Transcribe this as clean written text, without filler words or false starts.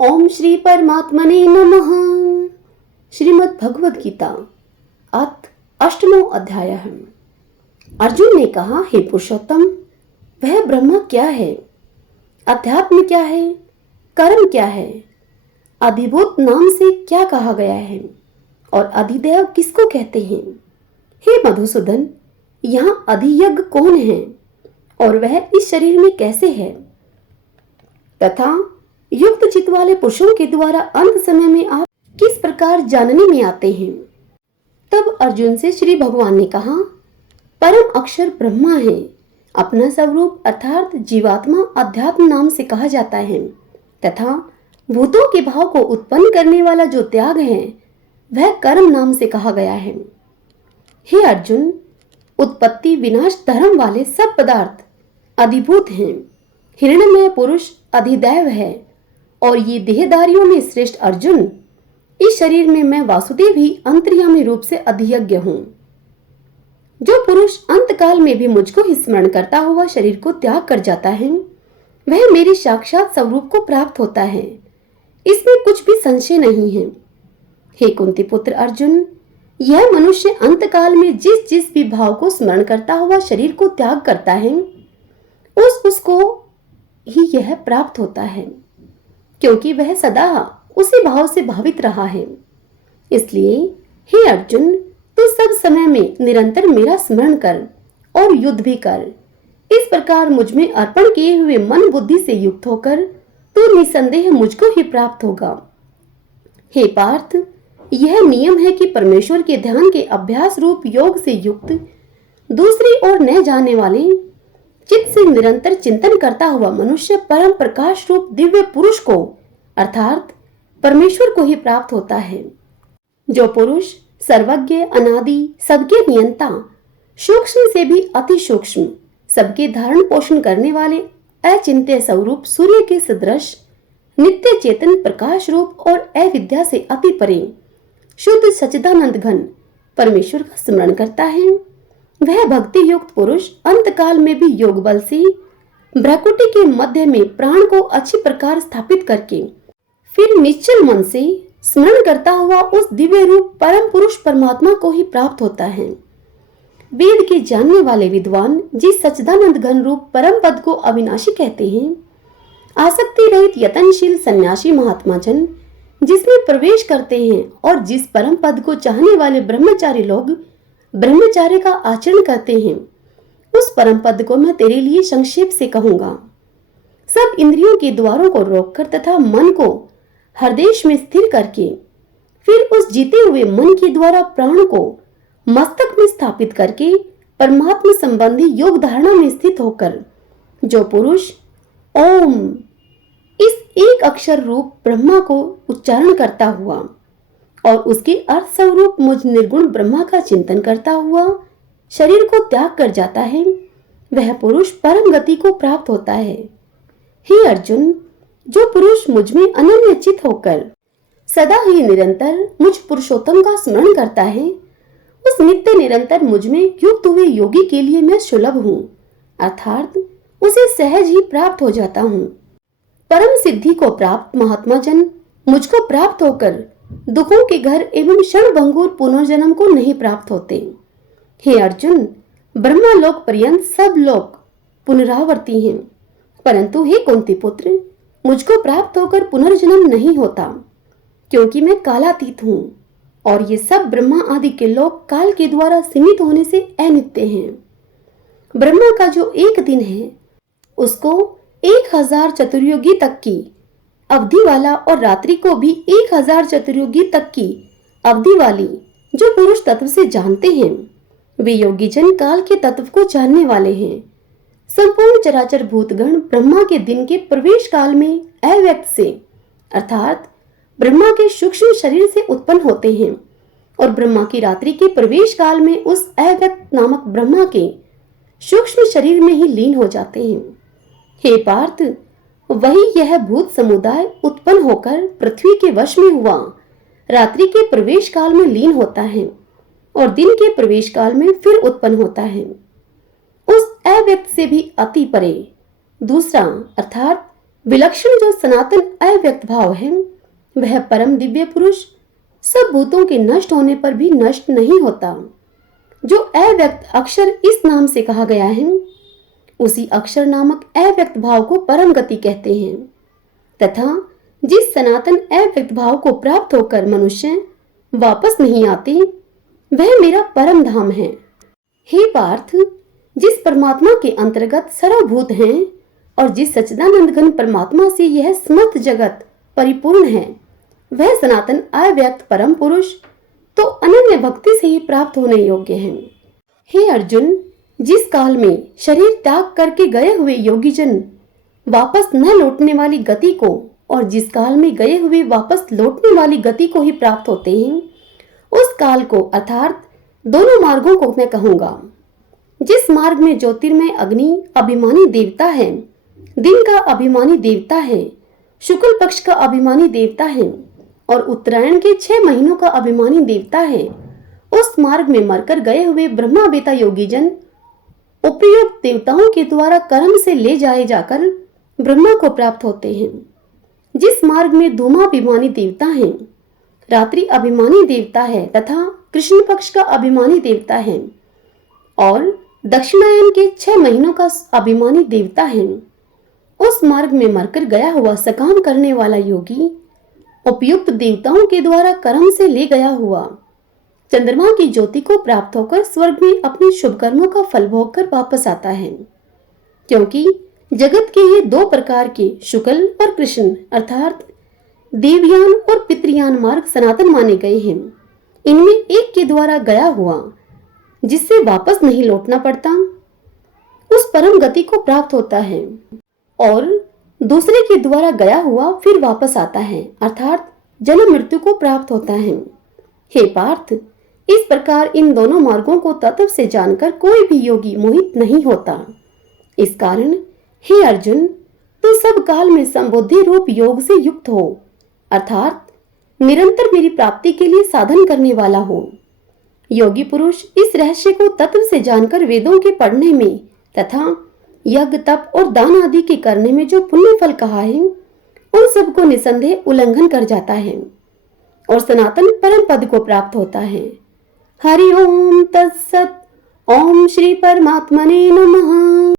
ओम श्री परमात्मने नमः। श्रीमद् भगवद गीता अथ अष्टमो अध्याय। अर्जुन ने कहा, हे पुरुषोत्तम, वह ब्रह्म क्या है? अध्यात्म क्या है? कर्म क्या है? अधिभूत नाम से क्या कहा गया है? और अधिदेव किसको कहते हैं? हे मधुसूदन, यहाँ अधियज्ञ कौन है और वह इस शरीर में कैसे है? तथा युक्त चित्त वाले पुरुषों के द्वारा अंत समय में आप किस प्रकार जानने में आते हैं? तब अर्जुन से श्री भगवान ने कहा, परम अक्षर ब्रह्मा है। अपना स्वरूप अर्थात जीवात्मा अध्यात्म नाम से कहा जाता है तथा भूतों के भाव को उत्पन्न करने वाला जो त्याग है वह कर्म नाम से कहा गया है। हे अर्जुन, उत्पत्ति विनाश धर्म वाले सब पदार्थ अधिभूत हैं। हिरण्यमय पुरुष अधिदैव है और ये देहधारियों में श्रेष्ठ अर्जुन, इस शरीर में मैं वासुदेव ही अंतर्यामी रूप से अधियज्ञ हूँ। जो पुरुष अंत काल में भी मुझको ही स्मरण करता हुआ शरीर को त्याग कर जाता है वह मेरे साक्षात स्वरूप को प्राप्त होता है, इसमें कुछ भी संशय नहीं है। हे कुंती पुत्र अर्जुन, यह मनुष्य अंत काल में जिस जिस भी भाव को स्मरण करता हुआ शरीर को त्याग करता है उसको ही यह प्राप्त होता है, क्योंकि वह सदा उसी भाव से भावित रहा है। इसलिए हे अर्जुन, तू सब समय में निरंतर मेरा स्मरण कर और युद्ध भी कर। इस प्रकार मुझ में अर्पण किए हुए मन बुद्धि से युक्त होकर तू निसंदेह मुझको ही प्राप्त होगा। हे पार्थ, यह नियम है कि परमेश्वर के ध्यान के अभ्यास रूप योग से युक्त दूसरी ओर न जाने वाले चित्त से निरंतर चिंतन करता हुआ मनुष्य परम प्रकाश रूप दिव्य पुरुष को अर्थात परमेश्वर को ही प्राप्त होता है। जो पुरुष सर्वज्ञ, अनादि, सबके नियंता, सूक्ष्म से भी अति सूक्ष्म, सबके धारण पोषण करने वाले अचिंत्य स्वरूप सूर्य के सदृश नित्य चेतन प्रकाश रूप और अविद्या से अति परे शुद्ध सच्चिदानंद घन परमेश्वर का स्मरण करता है, वह भक्ति युक्त पुरुष अंत काल में भी योग बल से भ्रकुटी के मध्य में प्राण को अच्छी प्रकार स्थापित करके फिर निश्चल मन से स्मरण करता हुआ उस दिव्य रूप परम पुरुष परमात्मा को ही प्राप्त होता है। वेद के जानने वाले विद्वान जिस सच्चिदानंद घन रूप परम पद को अविनाशी कहते हैं, आसक्ति रहित यतनशील सन्यासी महात्मा जन जिसमें प्रवेश करते हैं और जिस परम पद को चाहने वाले ब्रह्मचारी लोग ब्रह्मचार्य का आचरण करते हैं, उस परम पद को मैं तेरे लिए संक्षेप से कहूंगा। सब इंद्रियों के द्वारों को रोककर तथा मन को हृदय में स्थिर करके फिर उस जीते हुए मन के द्वारा प्राण को मस्तक में स्थापित करके परमात्मा संबंधी योग धारणा में स्थित होकर जो पुरुष ओम इस एक अक्षर रूप ब्रह्मा को उच्चारण करता हुआ और उसके अर्थ स्वरूप मुझ निर्गुण ब्रह्मा का चिंतन करता हुआ शरीर को त्याग कर जाता है, वह पुरुष परम गति को प्राप्त होता है। हे अर्जुन, जो पुरुष मुझ में अनन्य चित होकर सदा ही निरंतर मुझ पुरुषोत्तम का स्मरण करता है, उस नित्य निरंतर मुझ में युक्त हुए योगी के लिए मैं सुलभ हूँ, अर्थात उसे सहज ही प्राप्त हो जाता हूँ। परम सिद्धि को प्राप्त महात्मा जन मुझको प्राप्त होकर दुखों के घर एवं क्षणभंगुर पुनर्जन्म को नहीं प्राप्त होते। हे अर्जुन, ब्रह्मा लोक पर्यंत सब लोग पुनरावर्ती हैं, परंतु हे कुंती पुत्र, मुझको प्राप्त होकर पुनर्जन्म नहीं होता, क्योंकि मैं कालातीत हूँ और ये सब ब्रह्मा आदि के लोग काल के द्वारा सीमित होने से अनित्य हैं। ब्रह्मा का जो एक दिन है उसको 1000 चतुर्युगी तक की अवधि वाला और रात्रि को भी 1000 चतुर्युगी तक की अवधि वाली जो पुरुष तत्व से जानते हैं, वे योगी जन काल के तत्व को जानने वाले हैं। संपूर्ण चराचर भूतगण ब्रह्मा के दिन के प्रवेश काल में अव्यक्त से अर्थात ब्रह्मा के सूक्ष्म शरीर से उत्पन्न होते हैं और ब्रह्मा की रात्रि के प्रवेश काल में उस अव्यक्त नामक ब्रह्मा के सूक्ष्म शरीर में ही लीन हो जाते हैं। हे पार्थ, वही यह भूत समुदाय उत्पन्न होकर पृथ्वी के वश में हुआ रात्रि के प्रवेश काल में लीन होता है और दिन के प्रवेश काल में फिर उत्पन्न होता है। उस अव्यक्त से भी अति परे दूसरा अर्थात विलक्षण जो सनातन अव्यक्त भाव है वह परम दिव्य पुरुष सब भूतों के नष्ट होने पर भी नष्ट नहीं होता। जो अव्यक्त अक्षर इस नाम से कहा गया है उसी अक्षर नामक अव्यक्त भाव को परम गति कहते हैं तथा जिस सनातन अव्यक्त भाव को प्राप्त होकर मनुष्य वापस नहीं आते वह मेरा परम धाम है। हे पार्थ, जिस परमात्मा के अंतर्गत सर्वभूत हैं और जिस सच्चिदानंद घन परमात्मा से यह समस्त जगत परिपूर्ण है वह सनातन अव्यक्त परम पुरुष तो अनन्य भक्ति से ही प्राप्त होने योग्य है। हे अर्जुन, जिस काल में शरीर त्याग करके गए हुए योगी जन वापस न लौटने वाली गति को और जिस काल में गए हुए वापस लौटने वाली गति को ही प्राप्त होते हैं उस काल को अर्थात दोनों मार्गों को मैं कहूंगा। जिस मार्ग में ज्योतिर्मय अग्नि अभिमानी देवता है, दिन का अभिमानी देवता है, शुक्ल पक्ष का अभिमानी देवता है और उत्तरायण के 6 महीनों का अभिमानी देवता है, उस मार्ग में मरकर गए हुए ब्रह्मा बेता योगी जन उपयुक्त देवताओं के द्वारा कर्म से ले जाए जाकर ब्रह्मा को प्राप्त होते हैं। जिस मार्ग में धूमाभिमानी देवता है, रात्रि अभिमानी देवता है तथा कृष्ण पक्ष का अभिमानी देवता है और दक्षिणायन के 6 महीनों का अभिमानी देवता है, उस मार्ग में मरकर गया हुआ सकाम करने वाला योगी उपयुक्त देवताओं के द्वारा कर्म से ले गया हुआ चंद्रमा की ज्योति को प्राप्त होकर स्वर्ग में अपने शुभ कर्मों का फल भोग कर वापस आता है। क्योंकि जगत के ये 2 प्रकार के शुक्ल और कृष्ण अर्थात देवयान और पितृयान मार्ग सनातन माने गए हैं। इनमें एक के द्वारा गया हुआ जिससे वापस नहीं लौटना पड़ता उस परम गति को प्राप्त होता है और दूसरे के द्वारा गया हुआ फिर वापस आता है अर्थात जन्म मृत्यु को प्राप्त होता है। हे पार्थ, इस प्रकार इन दोनों मार्गों को तत्व से जानकर कोई भी योगी मोहित नहीं होता। इस कारण हे अर्जुन, तू सब काल में संबुद्धि रूप योग से युक्त हो अर्थात निरंतर मेरी प्राप्ति के लिए साधन करने वाला हो। योगी पुरुष इस रहस्य को तत्व से जानकर वेदों के पढ़ने में तथा यज्ञ तप और दान आदि के करने में जो पुण्य फल कहा है उन सब को निसंदेह उल्लंघन कर जाता है और सनातन परम पद को प्राप्त होता है। हरि ओम तत्सत। ओम श्री परमात्मने नमः।